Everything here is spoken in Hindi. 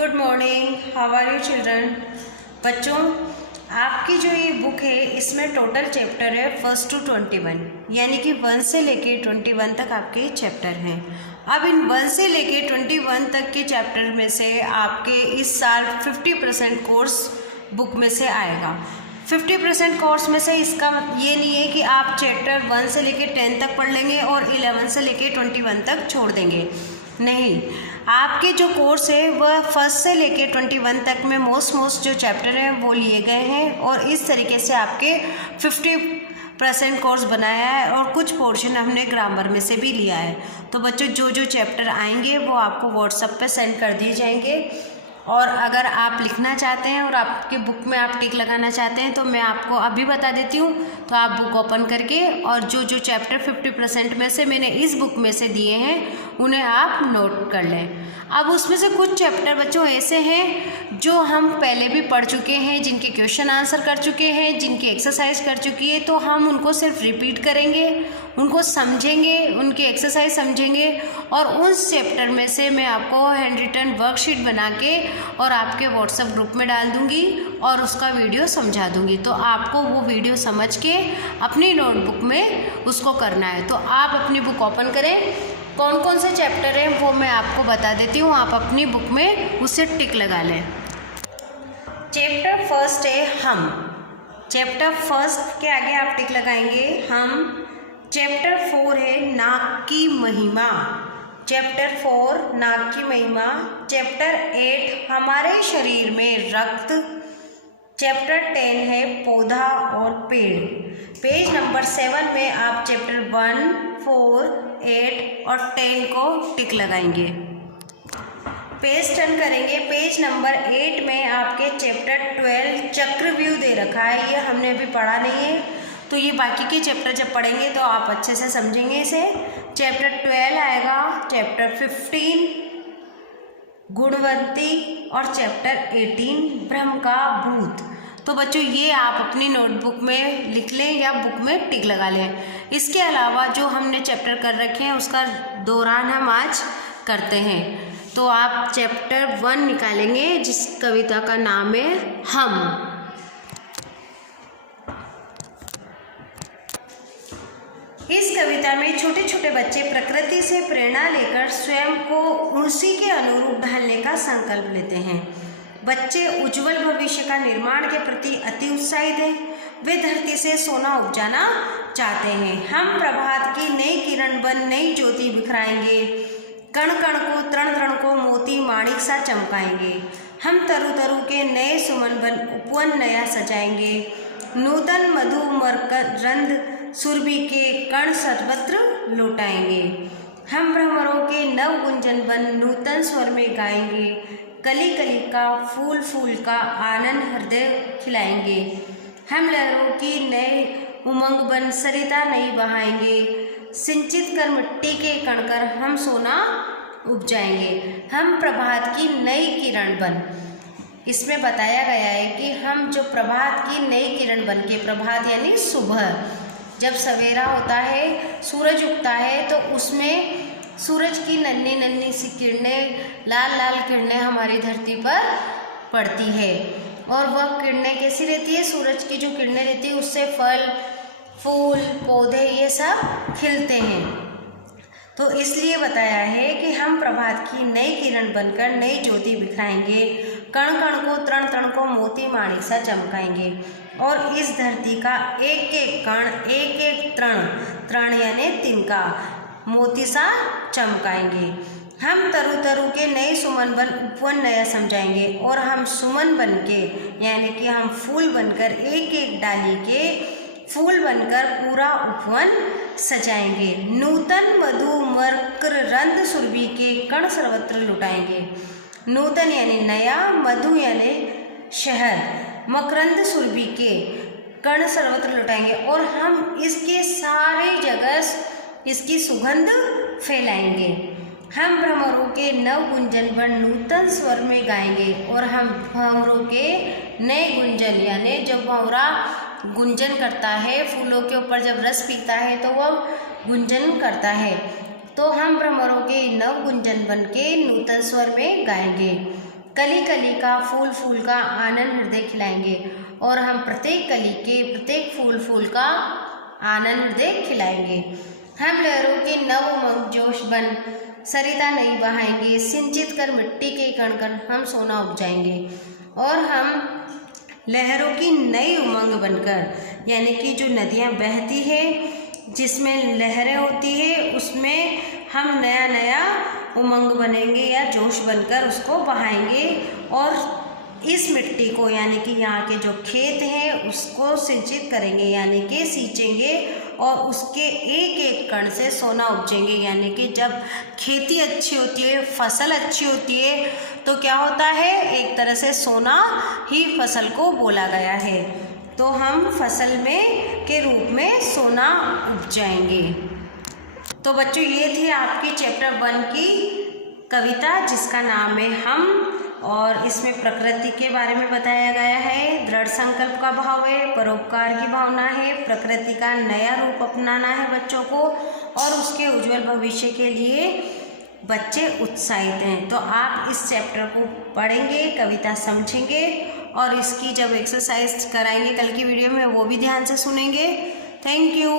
Good morning, how are you children. बच्चों, आपकी जो ये बुक है इसमें टोटल चैप्टर है 1 to 21, यानी कि 1 से लेके 21 तक आपके चैप्टर हैं। अब इन 1 से लेके 21 तक के चैप्टर में से आपके इस साल 50% कोर्स बुक में से आएगा। 50% कोर्स में से इसका ये नहीं है कि आप चैप्टर 1 से लेके 10 तक पढ़ लेंगे और 11 से लेके 21 तक छोड़ देंगे। नहीं, आपके जो कोर्स है वह 1 से लेके 21 तक में मोस्ट जो चैप्टर हैं वो लिए गए हैं और इस तरीके से आपके 50% कोर्स बनाया है और कुछ पोर्शन हमने ग्रामर में से भी लिया है। तो बच्चों, जो चैप्टर आएंगे वो आपको व्हाट्सएप पे सेंड कर दिए जाएंगे और अगर आप लिखना चाहते हैं और आपके बुक में आप टिक लगाना चाहते हैं तो मैं आपको अभी बता देती हूँ। तो आप बुक ओपन करके और जो चैप्टर 50% में से मैंने इस बुक में से दिए हैं उन्हें आप नोट कर लें। अब उसमें से कुछ चैप्टर बच्चों ऐसे हैं जो हम पहले भी पढ़ चुके हैं, जिनके क्वेश्चन आंसर कर चुके हैं, जिनकी एक्सरसाइज कर चुकी है, तो हम उनको सिर्फ रिपीट करेंगे, उनको समझेंगे, उनकी एक्सरसाइज समझेंगे और उस चैप्टर में से मैं आपको हैंड रिटन वर्कशीट बना के और आपके व्हाट्सएप ग्रुप में डाल दूंगी और उसका वीडियो समझा दूंगी। तो आपको वो वीडियो समझ के अपनी नोटबुक में उसको करना है। तो आप अपनी बुक ओपन करें, कौन कौन से चैप्टर हैं वो मैं आपको बता देती हूँ, आप अपनी बुक में उससे टिक लगा लें। चैप्टर फर्स्ट है हम। चैप्टर फर्स्ट के आगे आप टिक लगाएंगे हम। चैप्टर 4 है नाक की महिमा। चैप्टर 4 नाक की महिमा। चैप्टर 8 हमारे शरीर में रक्त। चैप्टर 10 है पौधा और पेड़। पेज नंबर 7 में आप चैप्टर 1, 4, 8 और 10 को टिक लगाएंगे। पेज टर्न करेंगे। पेज नंबर 8 में आपके चैप्टर 12 चक्रव्यूह दे रखा है। ये हमने अभी पढ़ा नहीं है, तो ये बाकी के चैप्टर जब पढ़ेंगे तो आप अच्छे से समझेंगे इसे। चैप्टर 12 आएगा। चैप्टर 15 गुणवंती और चैप्टर 18 ब्रह्म का भूत। तो बच्चों, ये आप अपनी नोटबुक में लिख लें या बुक में टिक लगा लें। इसके अलावा जो हमने चैप्टर कर रखे हैं उसका दौरान हम आज करते हैं। तो आप चैप्टर 1 निकालेंगे जिस कविता का नाम है हम। इस कविता में छोटे छोटे बच्चे प्रकृति से प्रेरणा लेकर स्वयं को उसी के अनुरूप ढालने का संकल्प लेते हैं। बच्चे उज्जवल भविष्य का निर्माण के प्रति अति उत्साहित हैं। वे धरती से सोना उपजाना चाहते हैं। हम प्रभात की नई किरण बन नई ज्योति बिखराएंगे। कण कण को तृण तृण को मोती माणिक सा चमकाएंगे। हम तरु तरु के नए सुमन बन उपवन नया सजाएंगे। नूतन मधु मकरंद सुरभि के कण सर्वत्र लौटाएंगे। हम भ्रमरों के नव गुंजन बन नूतन स्वर में गाएंगे। कली कली का फूल फूल का आनंद हृदय खिलाएंगे। हम लहरों की नए उमंग बन सरिता नई बहाएंगे। सिंचित कर मिट्टी के कणकर हम सोना उपजाएंगे। हम प्रभात की नई किरण बन, इसमें बताया गया है कि हम जो प्रभात की नई किरण बन के, प्रभात यानी सुबह, जब सवेरा होता है, सूरज उगता है, तो उसमें सूरज की नन्ही नन्ही सी किरणें, लाल लाल किरणें हमारी धरती पर पड़ती है और वह किरणें कैसी रहती है? सूरज की जो किरणें रहती है उससे फल फूल पौधे ये सब खिलते हैं। तो इसलिए बताया है कि हम प्रभात की नई किरण बनकर नई ज्योति बिखराएंगे। कण कण को तृण तृण को मोती माणिक सा चमकाएंगे और इस धरती का एक एक कण, एक एक तृण, तृण यानी तिनका, मोती सा चमकाएंगे। हम तरु तरु के नए सुमन बन उपवन नया समझाएंगे और हम सुमन बन के, यानी कि हम फूल बनकर, एक एक डाली के फूल बनकर पूरा उपवन सजाएंगे। नूतन मधु मकरंद सुरभि के कण सर्वत्र लुटाएंगे। नूतन यानी नया, मधु यानी शहद, मकरंद सुरभि के कण सर्वत्र लुटाएंगे और हम इसके सारे जगह इसकी सुगंध फैलाएंगे। हम भ्रमरों के नव गुंजन बन नूतन स्वर में गाएंगे और हम भंवरों के नए गुंजन, यानी जब भंवरा गुंजन करता है, फूलों के ऊपर जब रस पीता है तो वह गुंजन करता है, तो हम भ्रमरों के नव गुंजन बन के नूतन स्वर में गाएंगे। कली कली का फूल फूल का आनंद हृदय खिलाएंगे, और हम प्रत्येक कली के प्रत्येक फूल फूल का आनंद हृदय खिलाएंगे। हम लहरों के नव उमंग जोश बन सरिता नई बहाएंगे, सिंचित कर मिट्टी के कण कण हम सोना उपजाएंगे। और हम लहरों की नई उमंग बनकर, यानी कि जो नदियाँ बहती है जिसमें लहरें होती है, उसमें हम नया नया उमंग बनेंगे या जोश बनकर उसको बहाएंगे, और इस मिट्टी को यानी कि यहाँ के जो खेत हैं उसको सिंचित करेंगे, यानी कि सींचेंगे, और उसके एक एक कण से सोना उपजेंगे। यानी कि जब खेती अच्छी होती है, फसल अच्छी होती है, तो क्या होता है, एक तरह से सोना ही फसल को बोला गया है। तो हम फसल में के रूप में सोना उपजाएंगे। तो बच्चों, ये थी आपकी चैप्टर 1 की कविता जिसका नाम है हम, और इसमें प्रकृति के बारे में बताया गया है, दृढ़ संकल्प का भाव है, परोपकार की भावना है, प्रकृति का नया रूप अपनाना है बच्चों को, और उसके उज्जवल भविष्य के लिए बच्चे उत्साहित हैं। तो आप इस चैप्टर को पढ़ेंगे, कविता समझेंगे, और इसकी जब एक्सरसाइज कराएंगे कल की वीडियो में वो भी ध्यान से सुनेंगे। Thank you.